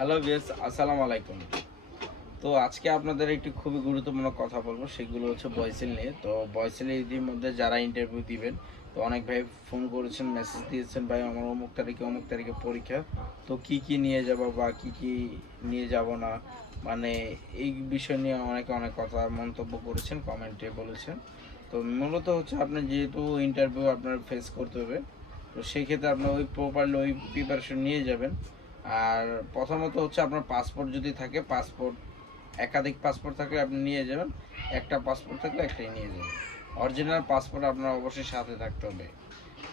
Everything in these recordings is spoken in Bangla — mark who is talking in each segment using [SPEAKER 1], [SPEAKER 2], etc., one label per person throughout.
[SPEAKER 1] হ্যালো বিএস আসসালামু আলাইকুম। তো আজকে আপনাদের একটি খুবই গুরুত্বপূর্ণ কথা বলব, সেগুলো হচ্ছে বয়সেল নিয়ে। তো বয়সেল ইতিমধ্যে যারা ইন্টারভিউ দিবেন, তো অনেক ভাই ফোন করেছেন মেসেজ দিয়েছেন, ভাই, আমার অমুক তারিখে অমুক তারিখে পরীক্ষা, তো কি কি নিয়ে যাব বা কি কি নিয়ে যাব না? মানে এই বিষয় নিয়ে অনেকে অনেক কথা মন্তব্য করেছেন কমেন্টে বলেছেন। তো মূলত হচ্ছে আপনি যেহেতু ইন্টারভিউ আপনার ফেস করতে হবে, তো সেই ক্ষেত্রে আপনার ওই প্রপারলি ওই প্রিপারেশন নিয়ে যাবেন। আর প্রথমত হচ্ছে আপনার পাসপোর্ট যদি থাকে পাসপোর্ট একাধিক পাসপোর্ট থাকলে আপনি নিয়ে যাবেন, একটা পাসপোর্ট থাকলে একটাই নিয়ে যাবেন। অরিজিনাল পাসপোর্ট আপনার অবশ্যই সাথে থাকতে হবে।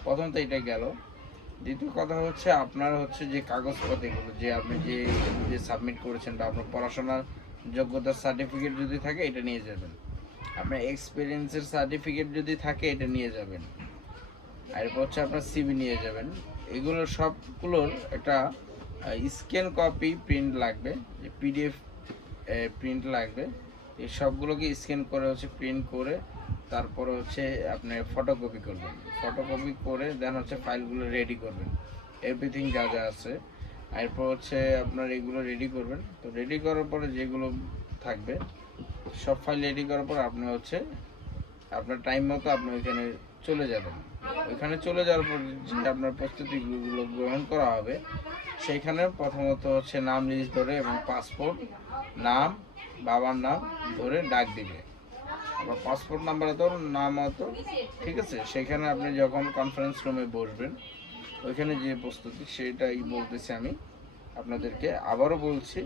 [SPEAKER 1] প্রথমত এটা গেল। দ্বিতীয় কথা হচ্ছে আপনার হচ্ছে যে কাগজপত্রগুলো, যে আপনি যে যে সাবমিট করেছেন বা আপনার পড়াশোনার যোগ্যতার সার্টিফিকেট যদি থাকে, এটা নিয়ে যাবেন। আপনার এক্সপিরিয়েন্সের সার্টিফিকেট যদি থাকে, এটা নিয়ে যাবেন। আর এরপর হচ্ছে আপনার সিবি নিয়ে যাবেন। এগুলো সবগুলোর একটা স্ক্যান কপি প্রিন্ট লাগবে পিডিএফ প্রিন্ট লাগবে। এই সবগুলোকে স্ক্যান করে হচ্ছে প্রিন্ট করে তারপরে হচ্ছে আপনি ফটোকপি করবেন। ফটোকপি করে দেন হচ্ছে ফাইলগুলো রেডি করবেন। এভরিথিং যা যা আছে। এরপর হচ্ছে আপনার এগুলো রেডি করবেন। তো রেডি করার পরে যেগুলো থাকবে, সব ফাইল রেডি করার পর আপনি হচ্ছে আপনার টাইম মতো আপনি ওইখানে চলে যাবেন। ওইখানে চলে যাওয়ার পর যে আপনার প্রস্তুতিগুলো গ্রহণ করা হবে সেইখানে প্রথমত হচ্ছে নাম লিস্ট ধরে এবং পাসপোর্ট, নাম, বাবার নাম ধরে ডাক দিবে। আপনার পাসপোর্ট নাম্বার ধরুন, নাম হতো ঠিক আছে? সেখানে আপনি যখন কনফারেন্স রুমে বসবেন, ওইখানে যে প্রস্তুতি, সেটাই বলতেছি আমি আপনাদেরকে। আবারও বলছি,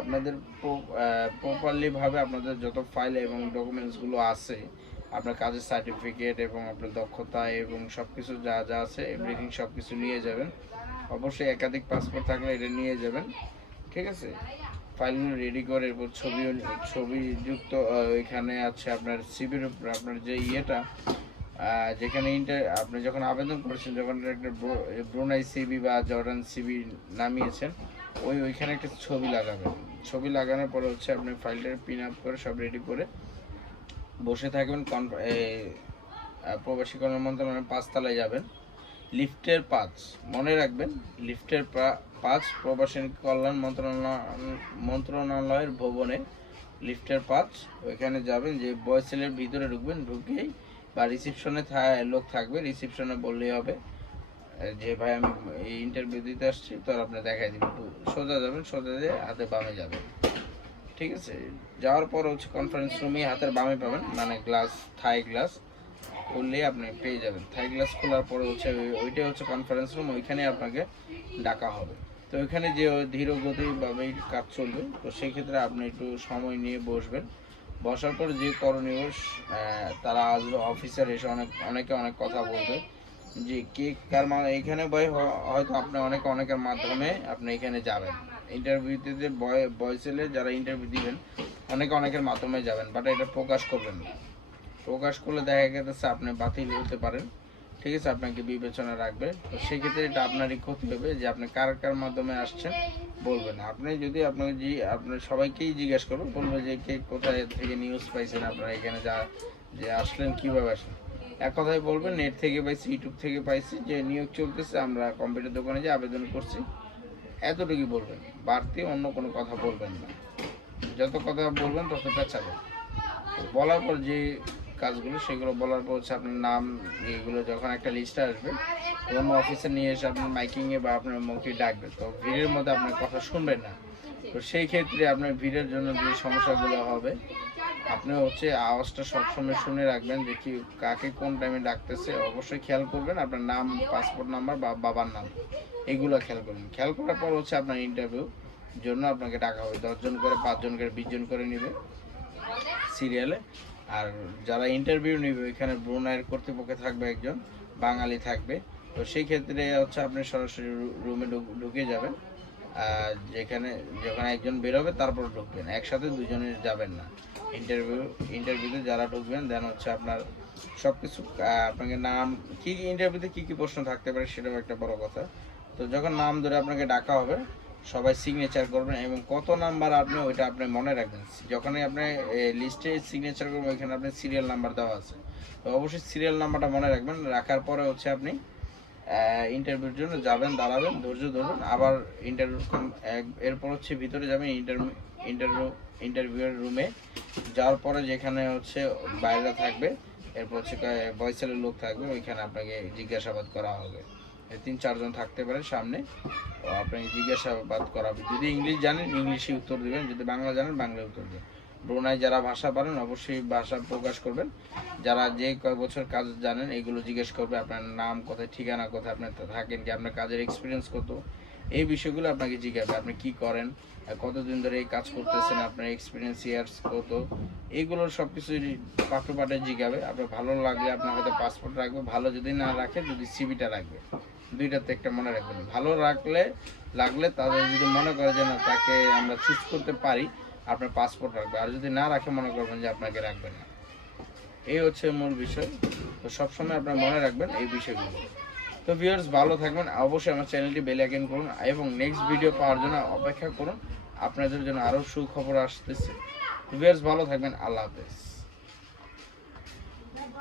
[SPEAKER 1] আপনাদের প্রপারলি ভাবে আপনাদের যত ফাইল এবং ডকুমেন্টসগুলো আছে, আপনার কাজের সার্টিফিকেট এবং আপনার দক্ষতা এবং সব কিছু যা যা আছে এভরিথিং সব কিছু নিয়ে যাবেন। অবশ্যই একাধিক পাসপোর্ট থাকলে এটা নিয়ে যাবেন, ঠিক আছে? ফাইলগুলো রেডি করে, এরপর ছবি ছবি যুক্ত ওইখানে আছে আপনার সিবির উপর, আপনার যে ইয়েটা যেখানে ইন্টার আপনি যখন আবেদন করেছেন, যখন একটা ব্রো- ব্রুনাই সিবি বা জর্ডান সিবি নামিয়েছেন, ওই, ওইখানে একটা ছবি লাগাবেন। ছবি লাগানোর পরে হচ্ছে আপনি ফাইলটা পিন আপ করে, সব রেডি করে বসে থাকবেন প্রবাসী কল্যাণ মন্ত্রণালয়ের পাঁচতলায় যাবেন। লিফটের পাঁচ। মনে রাখবেন, লিফটের পাঁচ প্রবাসী কল্যাণ মন্ত্রণালয় মন্ত্রণালয়ের ভবনে লিফটের পাঁচ। ওইখানে যাবেন, যে বয় সেলের ভিতরে ঢুকবেন, ঢুকেই বা রিসিপশনে লোক থাকবে, রিসিপশনে বললেই হবে। যে ভাই আমি এই ইন্টারভিউ দিতে আসছি তো আপনি দেখাই দিবেন সোজা যাবেন, সোজা দিয়ে হাতে বামে যাবেন। ঠিক আছে? যাওয়ার পর হচ্ছে কনফারেন্স রুমে হাতের বামে পাবেন মানে গ্লাস থাই গ্লাস করলে আপনি পেয়ে যাবেন। থাই গ্লাস খোলার পরে হচ্ছে ওইটাই হচ্ছে কনফারেন্স রুম ওইখানে আপনাকে ডাকা হবে। তো ওইখানে যে ধীর গতিভাবেই কাজ চলবে, তো সেই ক্ষেত্রে আপনি একটু সময় নিয়ে বসবেন। বসার পর যে করণীয় তারা আসবে অফিসার এসে অনেক, অনেকে অনেক কথা বলবে। যে কে কার মানে এখানে বয় হয়তো আপনি অনেকে, অনেকের মাধ্যমে আপনি এখানে যাবেন। ইন্টারভিউতে যে বয় বয়সেলে যারা ইন্টারভিউ দিবেন, অনেকে অনেকের মাধ্যমে যাবেন বাট এটা প্রকাশ করবেন না। প্রকাশ করলে দেখা গেছে আপনি বাতিল হতে পারেন। ঠিক আছে, আপনাকে বিবেচনা রাখবে। তো সেক্ষেত্রে এটা আপনারই ক্ষতি হবে যে আপনি কার কার মাধ্যমে আসছেন বলবেন। আপনি যদি আপনাকে জি আপনার সবাইকেই জিজ্ঞেস করবেন বলবে যে কে কোথায় থেকে নিউজ পাইছেন আপনারা এখানে যা, যে আসলেন, কীভাবে আসলেন? এক কথায় বলবেন নেট থেকে পাইছি ইউটিউব থেকে পাইছি, যে নিয়োগ চলতেছে, আমরা কম্পিউটার দোকানে যে আবেদন করছি, এতটুকুই বলবেন। বাড়তি অন্য কোনো কথা বলবেন না। যত কথা বলবেন তত পেঁচাবেন বলার পর যে কাজগুলো, সেগুলো বলার পর হচ্ছে আপনার নাম, এগুলো যখন একটা লিস্ট আসবে কোনো অফিসে নিয়ে এসে আপনার মাইকিংয়ে বা আপনার মুখে ডাকবে। তো ভিড়ের মধ্যে আপনার কথা শুনবেন না। তো সেই ক্ষেত্রে আপনার ভিড়ের জন্য যে সমস্যাগুলো হবে, আপনি হচ্ছে আওয়াজটা সবসময় শুনে রাখবেন যে কি, কাকে কোন টাইমে ডাকতেছে, অবশ্যই খেয়াল করবেন আপনার নাম পাসপোর্ট নাম্বার বা বাবার নাম, এগুলো খেয়াল করবেন। খেয়াল করার পর হচ্ছে আপনার ইন্টারভিউ জন্য আপনাকে ডাকা হবে। দশজন করে, পাঁচজন করে, বিশজন করে নেবে। সিরিয়ালে আর যারা ইন্টারভিউ নেবে, ওইখানে ব্রুনাইয়ের কর্তৃপক্ষে থাকবে একজন, বাঙালি থাকবে। তো সেই ক্ষেত্রে হচ্ছে আপনি সরাসরি রুমে ঢুকে যাবেন। যেখানে, যখন একজন বেরোবে, তারপর ঢুকবেন। একসাথে দুজনে যাবেন না। ইন্টারভিউ ইন্টারভিউতে যারা ঢুকবেন দেন হচ্ছে আপনার সব কিছু আপনাকে নাম, কি কি ইন্টারভিউতে কী কী প্রশ্ন থাকতে পারে, সেটাও একটা বড় কথা। তো যখন নাম ধরে আপনাকে ডাকা হবে সবাই সিগনেচার করবেন এবং কত নাম্বার আপনি ওইটা আপনি মনে রাখবেন। যখনই আপনি লিস্টে সিগনেচার করবেন, ওইখানে আপনার সিরিয়াল নাম্বার দেওয়া আছে। তো অবশ্যই সিরিয়াল নাম্বারটা মনে রাখবেন, রাখার পরে হচ্ছে আপনি ইন্টারভিউর জন্য যাবেন, দাঁড়াবেন, ধৈর্য ধরুন, আবার ইন্টারভিউ এরপর হচ্ছে ভিতরে যাবেন ইন্টারভিউ ইন্টারভিউ ইন্টারভিউয়ের রুমে যাওয়ার পরে যেখানে হচ্ছে বাইরে থাকবে, এরপর হচ্ছে ভয়েসেলের লোক থাকবে, ওইখানে আপনাকে জিজ্ঞাসাবাদ করা হবে। তিন চারজন থাকতে পারে সামনে। তো আপনাকে জিজ্ঞাসাবাদ করা হবে যদি ইংলিশ জানেন, ইংলিশে উত্তর দিবেন। যদি বাংলা জানেন, বাংলায় উত্তর দেবেন। ব্রোনায় যারা ভাষা পারেন, অবশ্যই ভাষা প্রকাশ করবেন। যারা যে কয় বছর কাজ জানেন, এগুলো জিজ্ঞেস করবে আপনার নাম কোথায়, ঠিকানা কোথায়, আপনি থাকেন কি, আপনার কাজের এক্সপিরিয়েন্স কত? এই বিষয়গুলো আপনাকে জিজ্ঞাসা আপনি কি করেন? কতদিন ধরে এই কাজ করতেছেন? আপনার এক্সপিরিয়েন্স ইয়ার্স কত? এইগুলোর সব কিছু পাঠ্য পাঠে জিজ্ঞাবে আপনার ভালো লাগলে আপনার হয়তো পাসপোর্ট রাখবে। ভালো যদি না রাখে, যদি সিবিটা রাখবে। দুইটাতে একটা মনে রাখবেন। ভালো রাখলে, লাগলে তাদের যদি মনে করে যে না, তাকে আমরা চুজ করতে পারি, আপনার পাসপোর্ট রাখবে। আর যদি না রাখে, মনে করবেন যে আপনাকে রাখবে না। এই হচ্ছে মূল বিষয়। তো সবসময় আপনার মনে রাখবেন এই বিষয়গুলো। তো ভিউয়ার্স ভালো থাকবেন। অবশ্যই আমার চ্যানেলটি বেল আইকন করুন এবং নেক্সট ভিডিও পাওয়ার জন্য অপেক্ষা করুন। আপনাদের জন্য আরও সুখবর আসতেছে। ভিউয়ার্স ভালো থাকবেন। আল্লাহ হাফেজ।